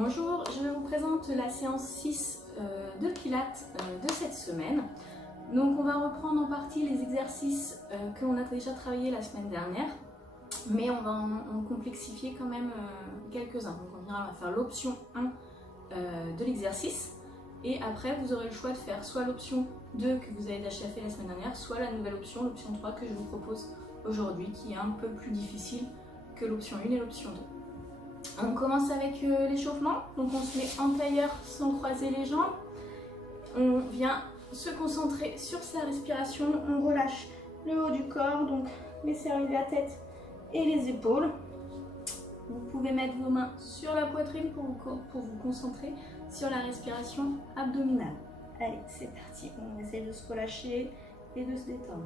Bonjour, je vous présente la séance 6 de Pilates de cette semaine. Donc on va reprendre en partie les exercices que l'on a déjà travaillé la semaine dernière, mais on va en complexifier quand même quelques-uns. Donc on va faire l'option 1 de l'exercice, et après vous aurez le choix de faire soit l'option 2 que vous avez déjà fait la semaine dernière, soit la nouvelle option, l'option 3 que je vous propose aujourd'hui, qui est un peu plus difficile que l'option 1 et l'option 2. On commence avec l'échauffement, donc on se met en tailleur sans croiser les jambes. On vient se concentrer sur sa respiration, on relâche le haut du corps, donc les cervicales de la tête et les épaules. Vous pouvez mettre vos mains sur la poitrine pour vous concentrer sur la respiration abdominale. Allez, c'est parti, on essaie de se relâcher et de se détendre.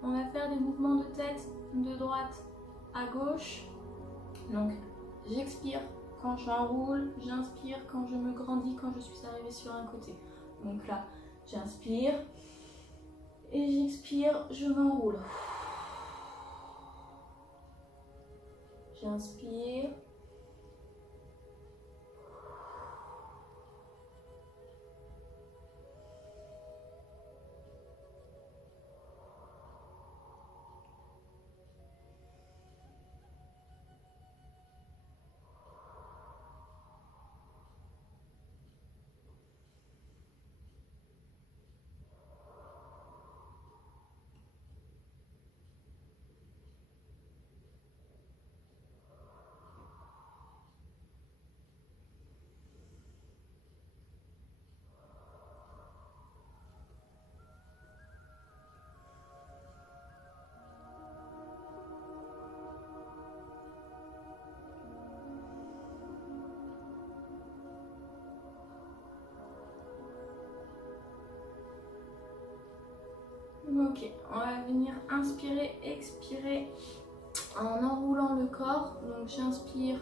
On va faire des mouvements de tête de droite à gauche. Donc j'expire quand j'enroule, j'inspire quand je me grandis, quand je suis arrivée sur un côté. Donc là, j'inspire et j'expire, je m'enroule. J'inspire. Ok, on va venir inspirer, expirer en enroulant le corps. Donc j'inspire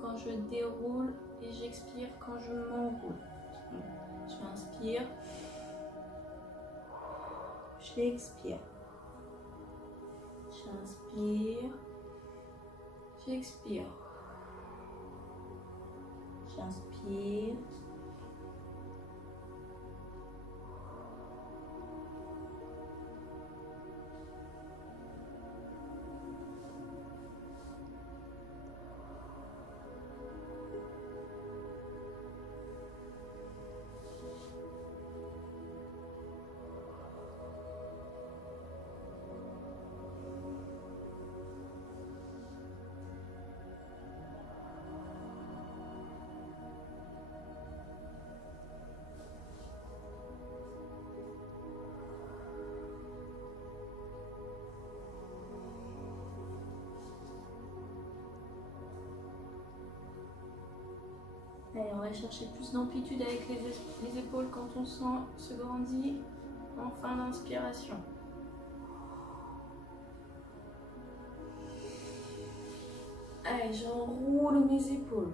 quand je déroule et j'expire quand je m'enroule. Je m'inspire, j'expire. J'inspire, j'expire. J'inspire. Allez, on va chercher plus d'amplitude avec les épaules quand on se grandit en fin d'inspiration. Allez, j'enroule mes épaules.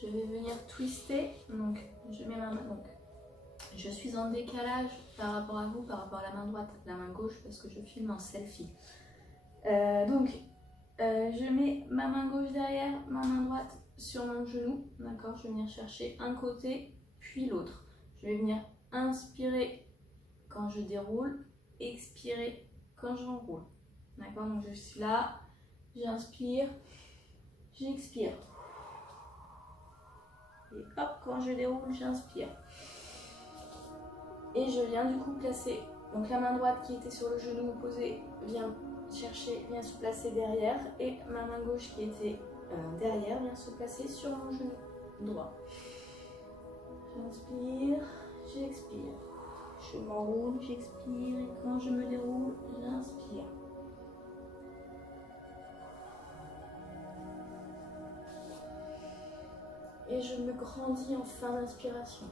Je vais venir twister, donc je mets ma main, donc Je suis en décalage par rapport à vous, par rapport à la main droite, la main gauche, parce que je filme en selfie. Je mets ma main gauche derrière, ma main droite sur mon genou. D'accord, je vais venir chercher un côté, puis l'autre. Je vais venir inspirer quand je déroule, expirer quand j'enroule. D'accord, donc je suis là, j'inspire, j'expire. Et hop, quand je déroule, j'inspire. Et je viens du coup placer, donc la main droite qui était sur le genou opposé vient se placer derrière, et ma main gauche qui était derrière vient se placer sur mon genou droit. J'inspire, j'expire. Je m'enroule, j'expire, et quand je me déroule, j'inspire. Et je me grandis en fin d'inspiration.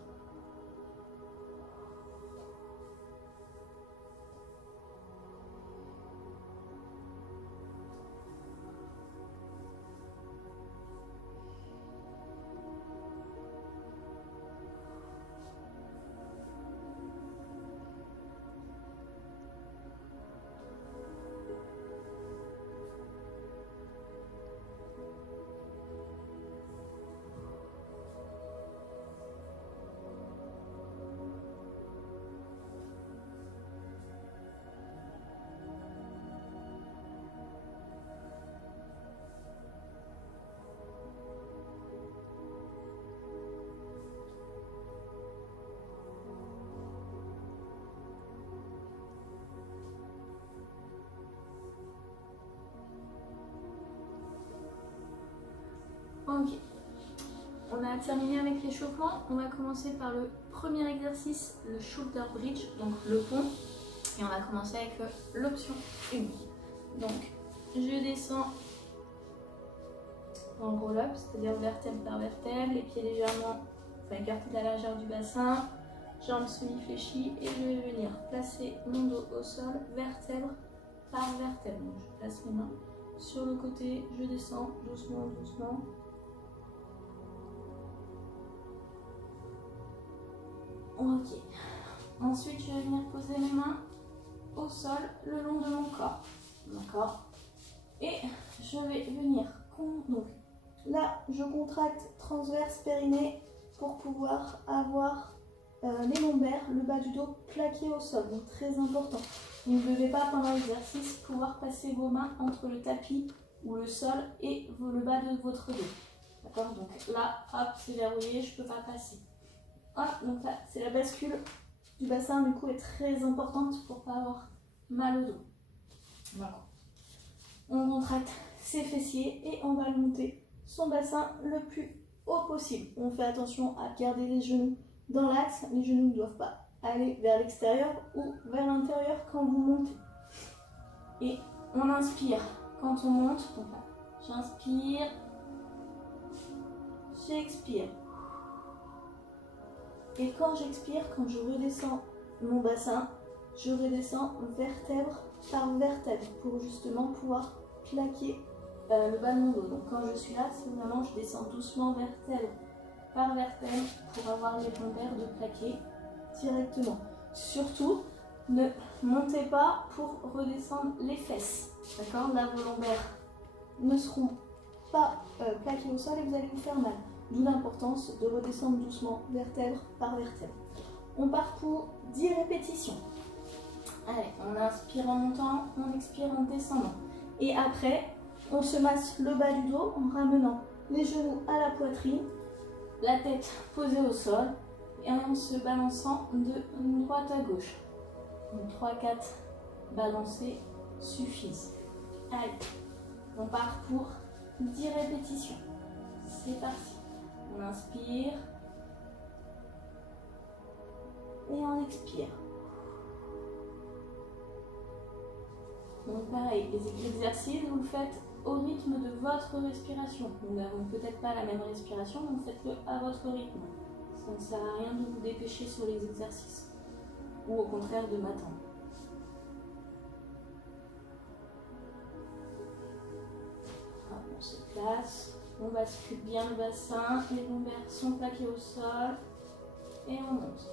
Ok, on a terminé avec l'échauffement. On va commencer par le premier exercice, le shoulder bridge, donc le pont. Et on va commencer avec l'option 1. Donc, je descends en roll-up, c'est-à-dire vertèbre par vertèbre, les pieds légèrement écartés de la largeur du bassin, jambes semi-fléchies, et je vais venir placer mon dos au sol, vertèbre par vertèbre. Donc, je place mes mains sur le côté, je descends doucement, doucement. Ok. Ensuite, je vais venir poser mes mains au sol le long de mon corps. D'accord. Et je vais venir. Donc là, je contracte transverse périnée pour pouvoir avoir les lombaires, le bas du dos plaqué au sol. Donc très important. Vous ne devez pas, pendant l'exercice, pouvoir passer vos mains entre le tapis ou le sol et le bas de votre dos. D'accord. Donc là, hop, c'est verrouillé, je ne peux pas passer. Hop, donc là, c'est la bascule du bassin, du coup, est très importante pour ne pas avoir mal au dos. Voilà. On contracte ses fessiers et on va monter son bassin le plus haut possible. On fait attention à garder les genoux dans l'axe. Les genoux ne doivent pas aller vers l'extérieur ou vers l'intérieur quand vous montez. Et on inspire quand on monte. Donc là, j'inspire, j'expire. Et quand j'expire, quand je redescends mon bassin, je redescends vertèbre par vertèbre pour justement pouvoir plaquer le bas de mon dos. Donc quand je suis là, c'est vraiment je descends doucement vertèbre par vertèbre pour avoir les lombaires de plaquer directement. Surtout, ne montez pas pour redescendre les fesses. D'accord? Là, vos lombaires ne seront pas plaqués au sol et vous allez vous faire mal. D'où l'importance de redescendre doucement, vertèbre par vertèbre. On part pour 10 répétitions. Allez, on inspire en montant, on expire en descendant. Et après, on se masse le bas du dos en ramenant les genoux à la poitrine, la tête posée au sol, et en se balançant de droite à gauche. 3-4 balancés suffisent. Allez, on part pour 10 répétitions. C'est parti. On inspire et on expire. Donc pareil, les exercices, vous le faites au rythme de votre respiration. Nous n'avons peut-être pas la même respiration, donc faites-le à votre rythme. Ça ne sert à rien de vous dépêcher sur les exercices, ou au contraire de m'attendre. On se place. On bascule bien le bassin, les lombaires sont plaqués au sol et on monte.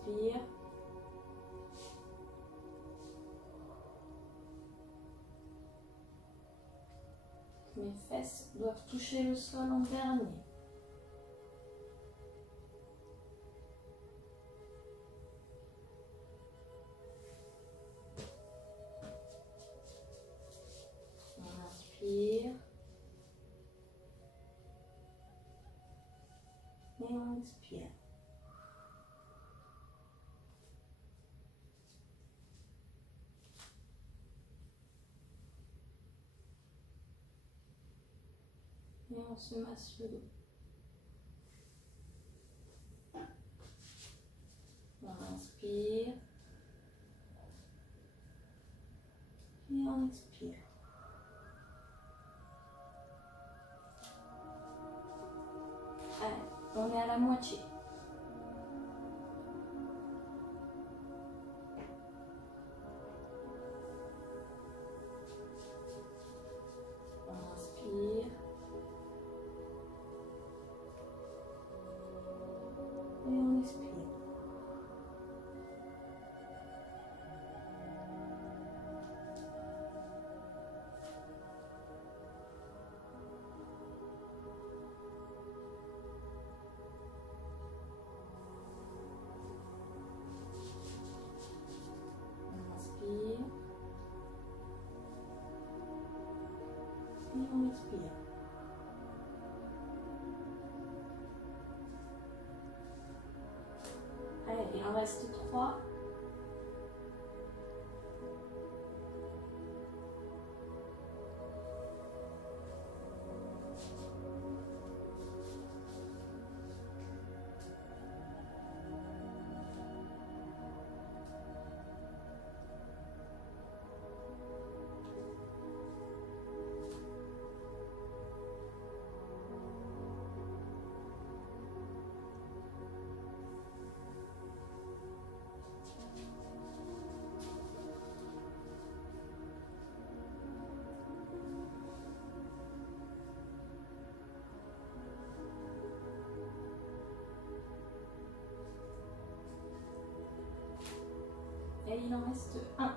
inspire. Mes fesses doivent toucher le sol en dernier. On inspire. Et on expire. Et on se masse le dos. On inspire. Et on expire. Allez, on est à la moitié. On inspire. Et on expire. On inspire. Et on expire. Allez, il en reste 3. Et il en reste 1.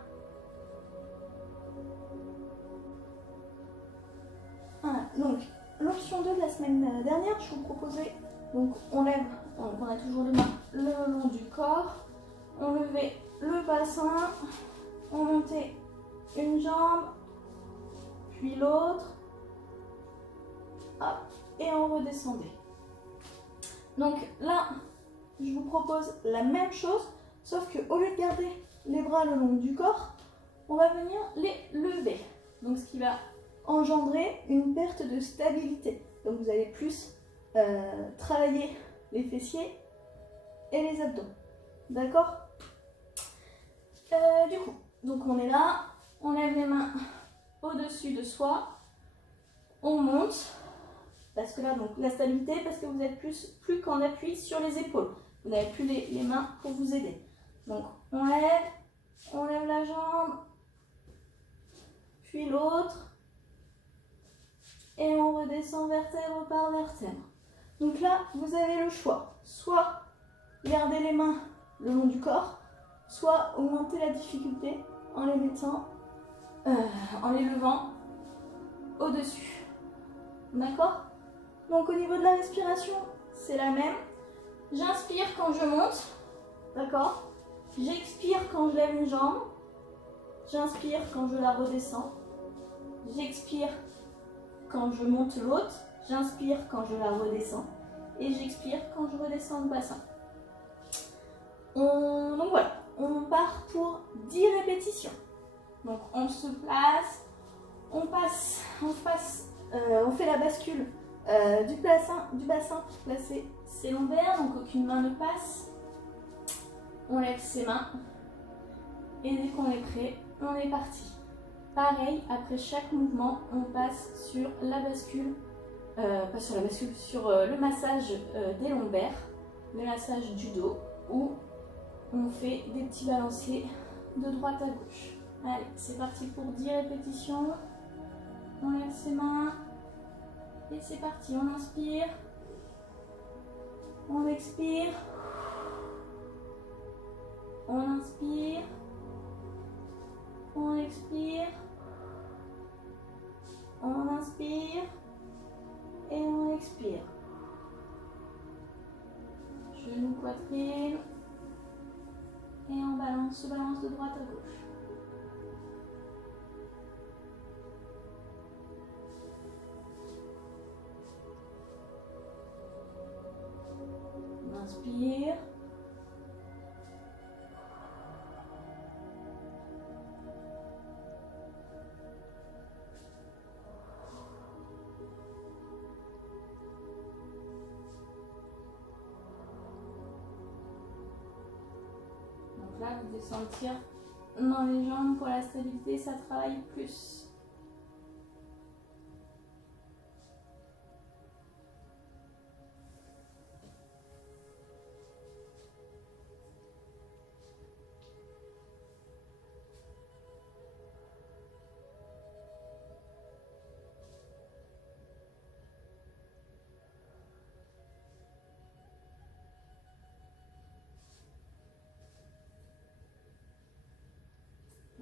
Voilà, donc l'option 2 de la semaine dernière, je vous proposais, donc on lève, on a toujours les mains le long du corps, on levait le bassin, on montait une jambe, puis l'autre, hop, et on redescendait. Donc là, je vous propose la même chose, sauf qu'au lieu de garder les bras le long du corps, on va venir les lever. Donc ce qui va engendrer une perte de stabilité. Donc vous allez plus travailler les fessiers et les abdos. D'accord? Du coup, donc on est là, on lève les mains au-dessus de soi, on monte, parce que là, donc la stabilité, parce que vous êtes plus qu'en appui sur les épaules. Vous n'avez plus les mains pour vous aider. Donc on lève la jambe, puis l'autre, et on redescend vertèbre par vertèbre. Donc là, vous avez le choix. Soit garder les mains le long du corps, soit augmenter la difficulté en les mettant, en les levant au-dessus. D'accord? Donc au niveau de la respiration, c'est la même. J'inspire quand je monte, d'accord? J'expire quand je lève une jambe. J'inspire quand je la redescends. J'expire quand je monte l'autre. J'inspire quand je la redescends. Et j'expire quand je redescends le bassin. Donc voilà, on part pour 10 répétitions. Donc on se place, on fait la bascule du bassin pour placer ses lombaires, donc aucune main ne passe. On lève ses mains et dès qu'on est prêt, on est parti. Pareil, après chaque mouvement, on passe sur la bascule, sur le massage des lombaires, le massage du dos, où on fait des petits balanciers de droite à gauche. Allez, c'est parti pour 10 répétitions. On lève ses mains et c'est parti. On inspire, on expire On inspire. On expire. On inspire. Et on expire. Genou, poitrine. Et on balance de droite à gauche. On inspire. Donc là, vous devez sentir dans les jambes pour la stabilité, ça travaille plus.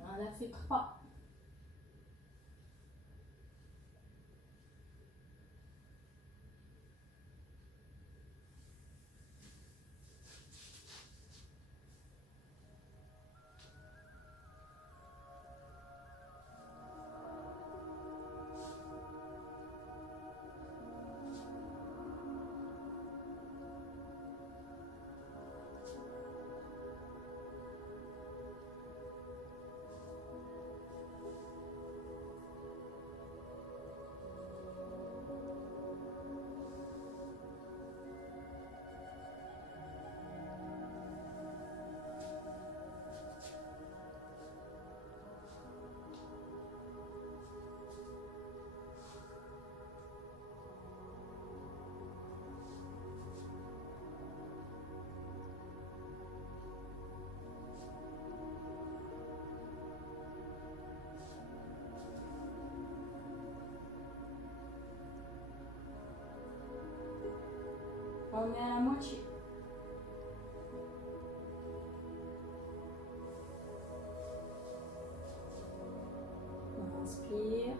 On a fait 3. On est à la moitié. On inspire.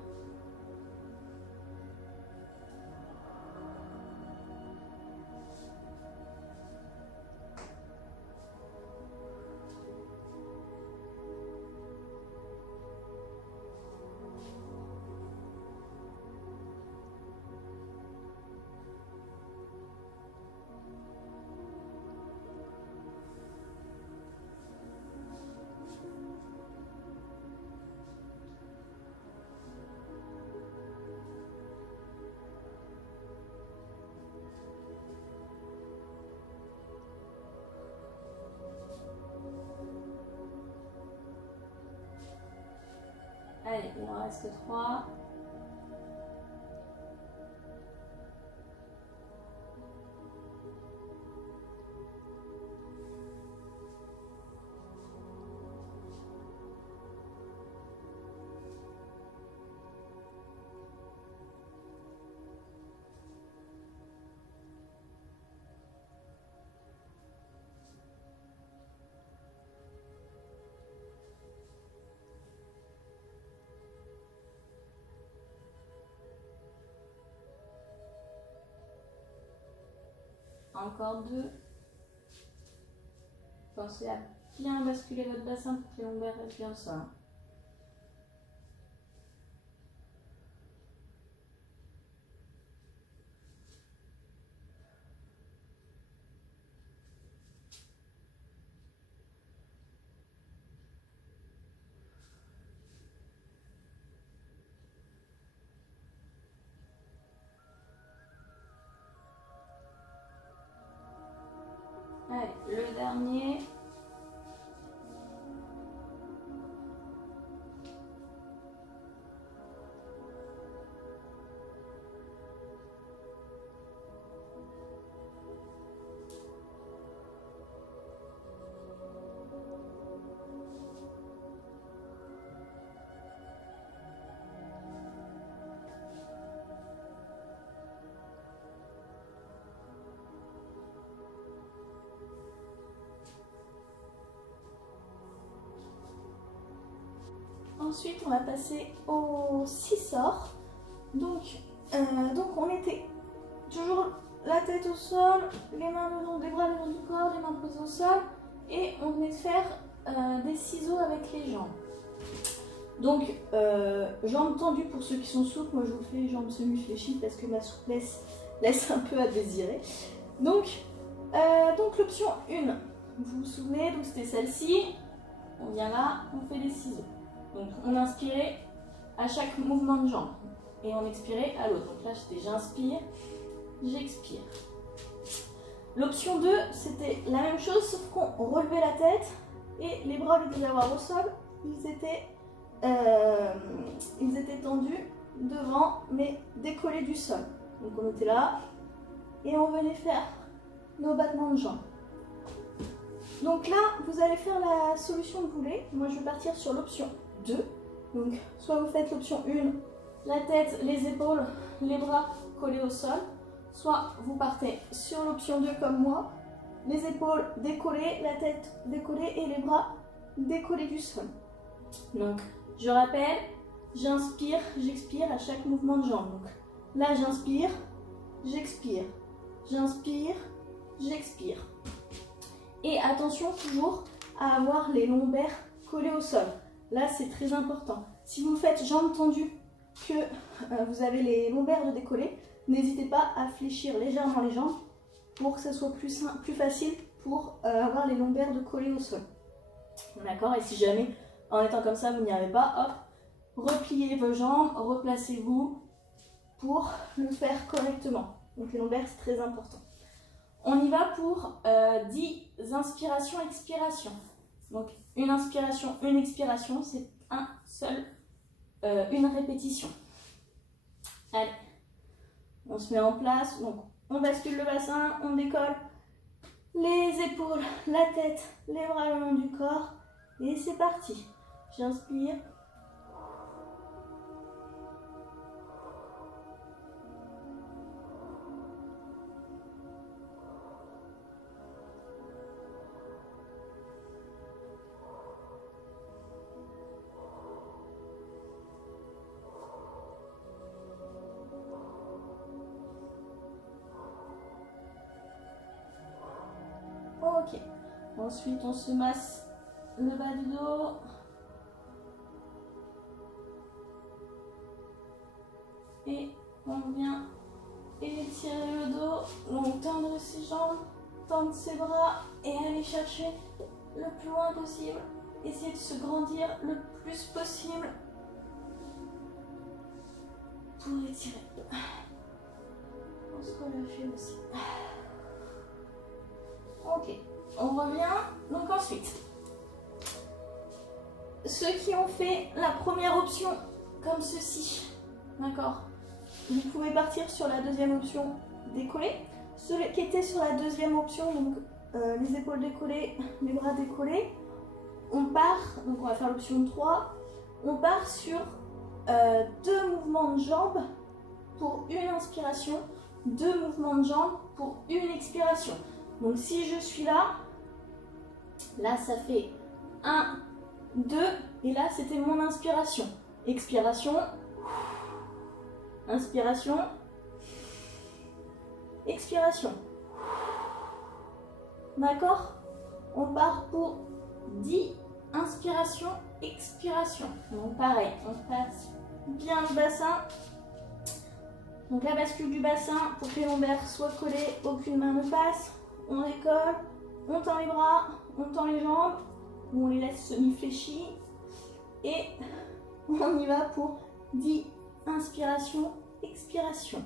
Allez, il en reste 3. Encore 2. Pensez à bien basculer votre bassin pour que les lombaires restent bien au sol. Allez, le dernier. Ensuite, on va passer au 6 sorts. Donc on était toujours la tête au sol, les mains le long des bras, le long du corps, les mains posées au sol. Et on venait de faire des ciseaux avec les jambes. Donc, jambes tendues pour ceux qui sont souples. Moi, je vous fais jambes semi-fléchies parce que ma souplesse laisse un peu à désirer. Donc l'option 1, vous vous souvenez, donc c'était celle-ci. On vient là, on fait des ciseaux. Donc, on inspirait à chaque mouvement de jambe et on expirait à l'autre. Donc là, j'inspire, j'expire. L'option 2, c'était la même chose, sauf qu'on relevait la tête et les bras, au lieu de les avoir au sol, ils étaient tendus devant, mais décollés du sol. Donc on était là et on venait faire nos battements de jambes. Donc là, vous allez faire la solution que vous voulez. Moi, je vais partir sur l'option 2. Donc, soit vous faites l'option 1, la tête, les épaules, les bras collés au sol. Soit vous partez sur l'option 2 comme moi, les épaules décollées, la tête décollée et les bras décollés du sol. Donc, je rappelle, j'inspire, j'expire à chaque mouvement de jambe. Donc, là, j'inspire, j'expire, j'inspire, j'expire. Et attention toujours à avoir les lombaires collés au sol. Là, c'est très important. Si vous faites jambes tendues, que vous avez les lombaires décollés, n'hésitez pas à fléchir légèrement les jambes pour que ce soit plus facile pour avoir les lombaires collés au sol. D'accord? Et si jamais, en étant comme ça, vous n'y arrivez pas, hop, repliez vos jambes, replacez-vous pour le faire correctement. Donc les lombaires, c'est très important. On y va pour 10 inspirations, expirations. Donc une inspiration, une expiration, c'est une répétition. Allez. On se met en place, donc on bascule le bassin, on décolle les épaules, la tête, les bras le long du corps et c'est parti. J'inspire. Ok. Ensuite, on se masse le bas du dos. Et on vient étirer le dos. Donc, tendre ses jambes, tendre ses bras et aller chercher le plus loin possible. Essayez de se grandir le plus possible pour étirer. On se relâche aussi. Ok, on revient. Donc ensuite, ceux qui ont fait la première option comme ceci, d'accord, vous pouvez partir sur la deuxième option décollée. Ceux qui étaient sur la deuxième option, donc les épaules décollées, les bras décollés, on part, donc on va faire l'option 3, on part sur 2 mouvements de jambes pour une inspiration, 2 mouvements de jambes pour une expiration. Donc si je suis là, ça fait 1, 2, et là c'était mon inspiration. Expiration, inspiration, expiration. D'accord? On part pour 10 inspirations, expiration. Donc pareil, on passe bien le bassin. Donc la bascule du bassin pour que les lombaires soient collés, aucune main ne passe. On décolle, on tend les bras, on tend les jambes, ou on les laisse semi-fléchis. Et on y va pour 10 inspirations, expirations.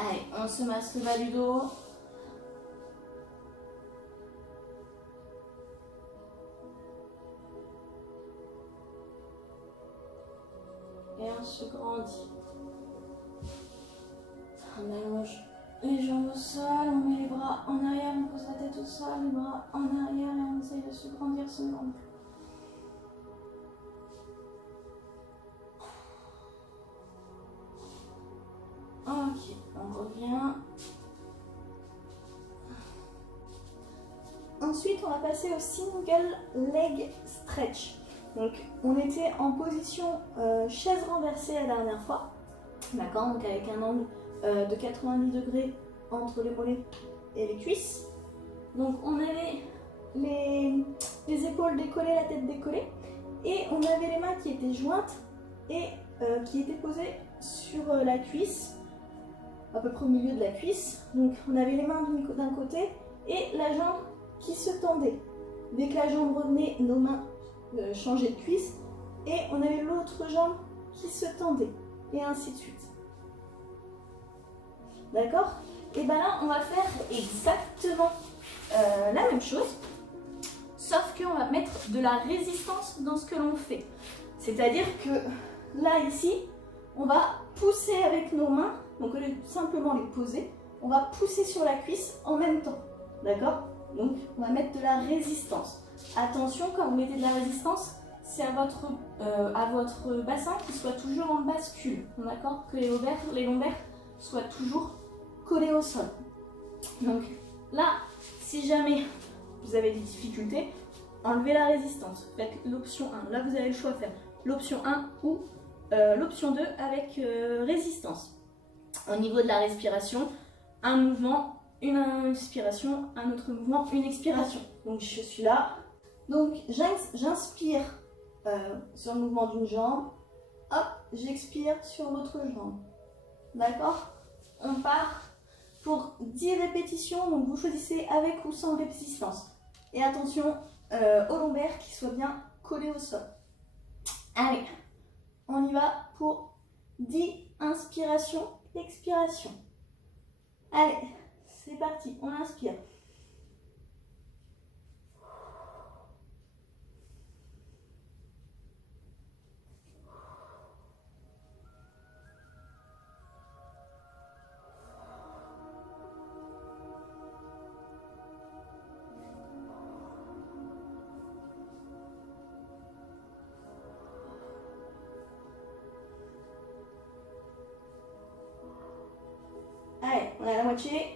Allez, on se masse le bas du dos. Et on se grandit. On allonge les jambes au sol, on met les bras en arrière, on pose la tête au sol, les bras en arrière et on essaye de se grandir, se grandir. Ok, on revient. Ensuite, on va passer au single leg stretch. Donc, on était en position chaise renversée la dernière fois. D'accord, donc avec un angle de 90 degrés entre les mollets et les cuisses. Donc, on avait les épaules décollées, la tête décollée. Et on avait les mains qui étaient jointes et qui étaient posées sur la cuisse, à peu près au milieu de la cuisse. Donc, on avait les mains d'un côté et la jambe qui se tendait. Dès que la jambe revenait, nos mains changeaient de cuisse et on avait l'autre jambe qui se tendait et ainsi de suite. D'accord? Et bien là, on va faire exactement la même chose, sauf qu'on va mettre de la résistance dans ce que l'on fait. C'est-à-dire que là, ici, on va pousser avec nos mains, donc au lieu de simplement les poser, on va pousser sur la cuisse en même temps. D'accord? Donc, on va mettre de la résistance. Attention, quand vous mettez de la résistance, c'est à votre bassin qui soit toujours en bascule. D'accord? Que les lombaires soient toujours collés au sol. Donc là, si jamais vous avez des difficultés, enlevez la résistance. Faites l'option 1. Là, vous avez le choix de faire l'option 1 ou l'option 2 avec résistance. Au niveau de la respiration, un mouvement, une inspiration, un autre mouvement, une expiration. Donc je suis là. Donc j'inspire sur le mouvement d'une jambe. Hop, j'expire sur l'autre jambe. D'accord? On part pour 10 répétitions. Donc vous choisissez avec ou sans résistance. Et attention aux lombaires qui soient bien collés au sol. Allez, on y va pour 10 inspirations, expiration. Allez, c'est parti, on inspire. Allez, on est à la moitié.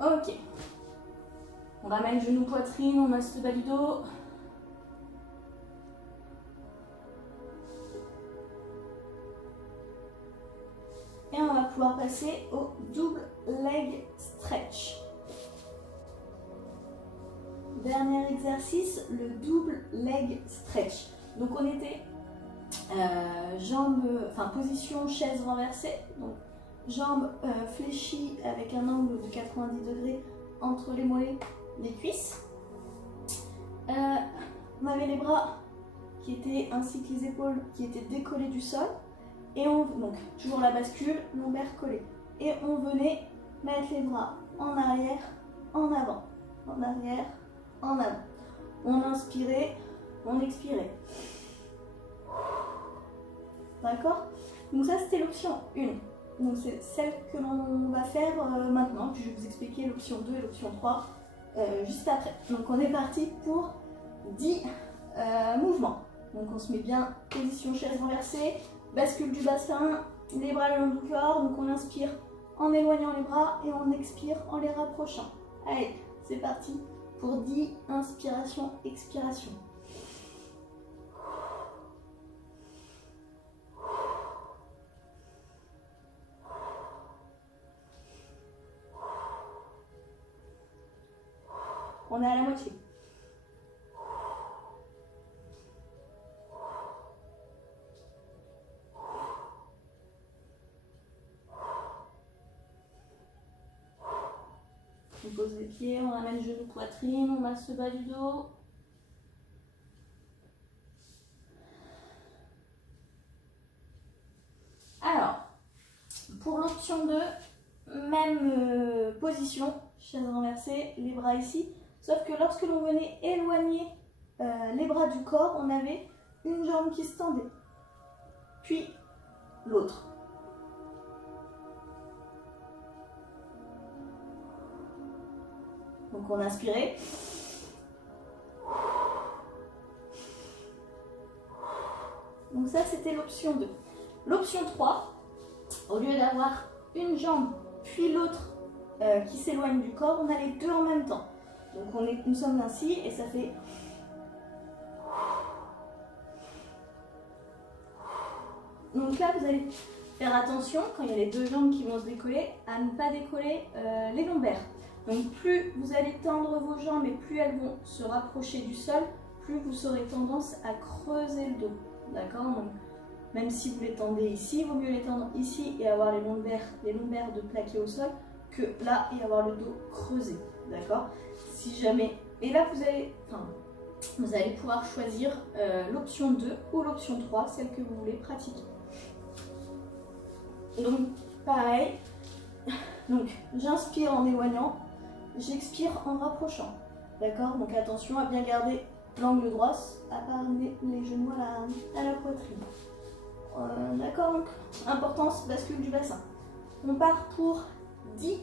Ok. On ramène genou poitrine, on masse le bas du dos. Et on va pouvoir passer au double leg stretch. Dernier exercice, le double leg stretch. Donc on était position chaise renversée. Donc jambes fléchies avec un angle de 90 degrés entre les mollets, les cuisses. On avait les bras qui étaient, ainsi que les épaules qui étaient décollées du sol. Et donc toujours la bascule, lombaire collé. Et on venait mettre les bras en arrière, en avant. En arrière, en avant. On inspirait, on expirait. D'accord? Donc ça c'était l'option 1. Donc c'est celle que l'on va faire maintenant. Puis je vais vous expliquer l'option 2 et l'option 3 juste après. Donc on est parti pour 10 mouvements. Donc on se met bien position chaise renversée, bascule du bassin, les bras le long du corps. Donc on inspire en éloignant les bras et on expire en les rapprochant. Allez, c'est parti pour 10 inspirations, expirations. On est à la moitié. On pose les pieds, on ramène genou, poitrine, on masse le bas du dos. Alors, pour l'option 2, même position, chaise renversée, les bras ici. Sauf que lorsque l'on venait éloigner les bras du corps, on avait une jambe qui se tendait, puis l'autre. Donc on inspirait. Donc ça c'était l'option 2. L'option 3, au lieu d'avoir une jambe puis l'autre qui s'éloigne du corps, on a les deux en même temps. Donc nous sommes ainsi et ça fait... Donc là vous allez faire attention quand il y a les deux jambes qui vont se décoller à ne pas décoller les lombaires. Donc plus vous allez tendre vos jambes et plus elles vont se rapprocher du sol, plus vous aurez tendance à creuser le dos. D'accord? Donc même si vous les tendez ici, il vaut mieux les tendre ici et avoir les lombaires de plaquer au sol que là et avoir le dos creusé. D'accord? Si jamais... Et là vous allez pouvoir choisir l'option 2 ou l'option 3, celle que vous voulez pratiquer. Donc pareil, donc j'inspire en éloignant, j'expire en rapprochant. D'accord? Donc attention à bien garder l'angle droit, à pas amener les genoux à la poitrine. D'accord? Donc importance, bascule du bassin. On part pour 10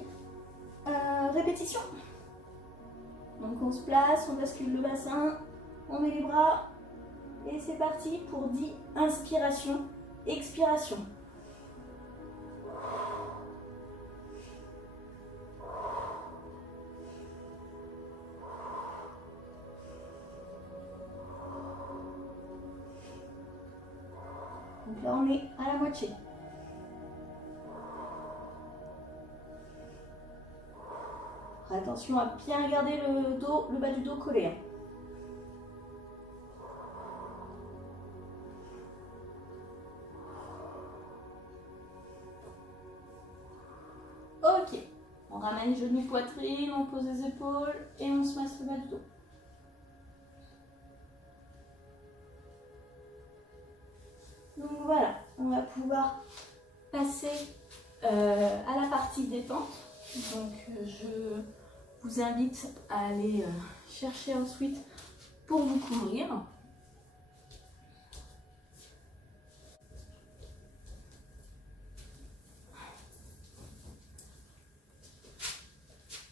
répétitions. Donc on se place, on bascule le bassin, on met les bras et c'est parti pour 10 inspiration, expiration. Donc là on est à la moitié. Attention à bien garder le dos, le bas du dos collé. Ok, on ramène genoux, poitrine, on pose les épaules et on se masse le bas du dos. Donc voilà, on va pouvoir passer à la partie détente. Donc je vous invite à aller chercher ensuite pour vous couvrir.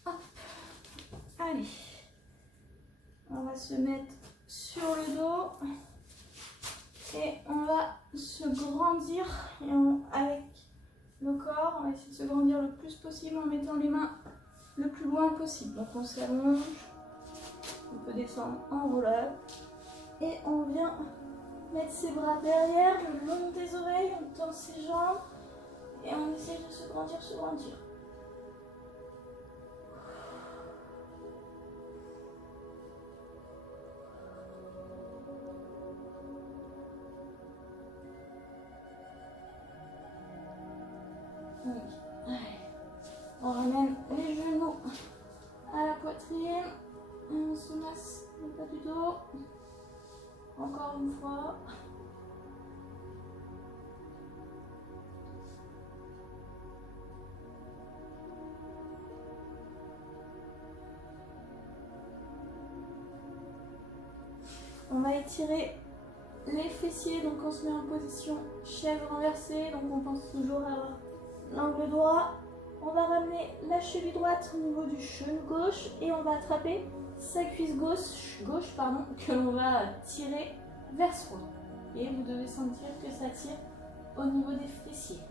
Hop. Allez, on va se mettre sur le dos et on va se grandir avec le corps. On va essayer de se grandir le plus possible en mettant les mains le plus loin possible. Donc on s'allonge, on peut descendre en roll-up et on vient mettre ses bras derrière, le long des oreilles, on tend ses jambes et on essaie de se grandir, se grandir. On ramène les genoux à la poitrine et on se masse le bas du dos. Encore une fois. On va étirer les fessiers, donc on se met en position chaise renversée, donc on pense toujours à l'angle droit. On va ramener la cheville droite au niveau du genou gauche et on va attraper sa cuisse gauche que l'on va tirer vers soi. Et vous devez sentir que ça tire au niveau des fessiers.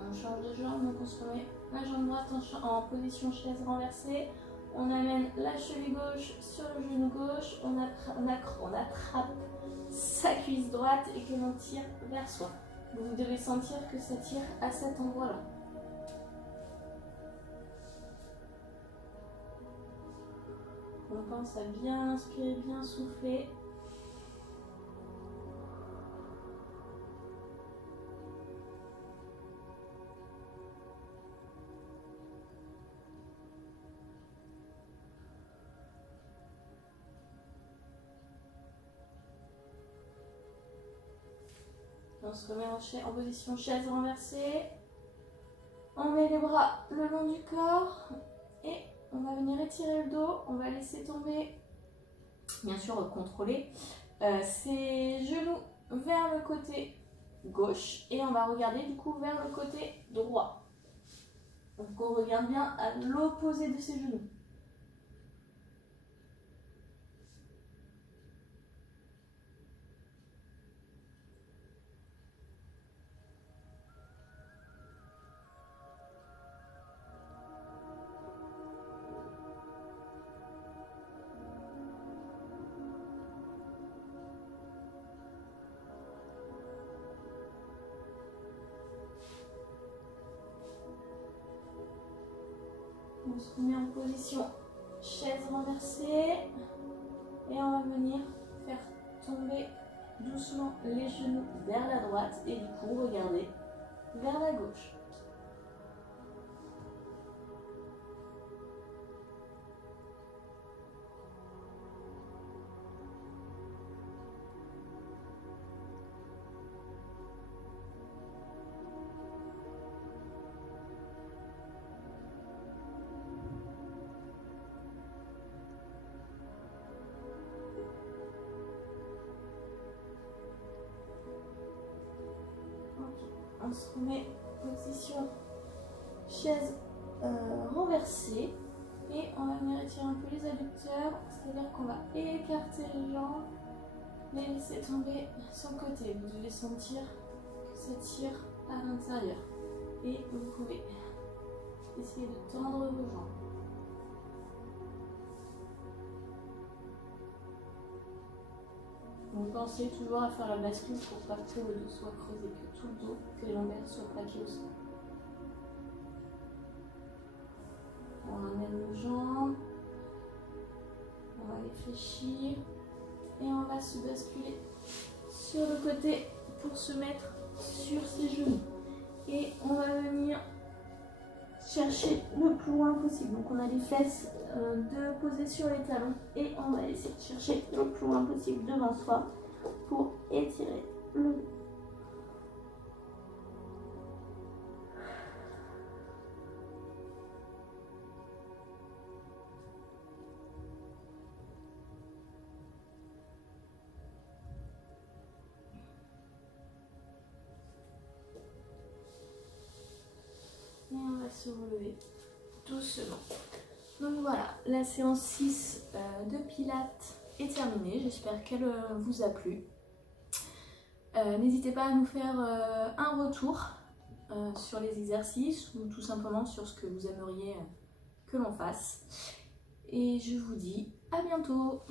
On change de jambe, donc on se remet la jambe droite en position chaise renversée. On amène la cheville gauche sur le genou gauche. On attrape sa cuisse droite et que l'on tire vers soi. Vous devez sentir que ça tire à cet endroit-là. On pense à bien inspirer, bien souffler. On se remet en position chaise renversée. On met les bras le long du corps et on va venir étirer le dos. On va laisser tomber, bien sûr contrôler, ses genoux vers le côté gauche et on va regarder du coup vers le côté droit. Donc on regarde bien à l'opposé de ses genoux. On se remet en position chaise renversée et on va venir faire tomber doucement les genoux vers la droite et du coup regarder vers la gauche. On se remet en position chaise renversée et on va venir étirer un peu les adducteurs, c'est-à-dire qu'on va écarter les jambes, les laisser tomber sur le côté. Vous devez sentir que ça tire à l'intérieur et vous pouvez essayer de tendre vos jambes. Donc pensez toujours à faire la bascule pour pas que le dos soit creusé, que tout le dos, que les lombaires soient plaqués au sol. On amène nos jambes, on va les fléchir et on va se basculer sur le côté pour se mettre sur ses genoux. Et on va venir chercher le plus loin possible. Donc on a les fesses de poser sur les talons et on va essayer de chercher le plus loin possible devant soi pour étirer le dos. Et on va se relever doucement. Donc voilà, la séance 6 de Pilates est terminée. J'espère qu'elle vous a plu. N'hésitez pas à nous faire un retour sur les exercices ou tout simplement sur ce que vous aimeriez que l'on fasse. Et je vous dis à bientôt.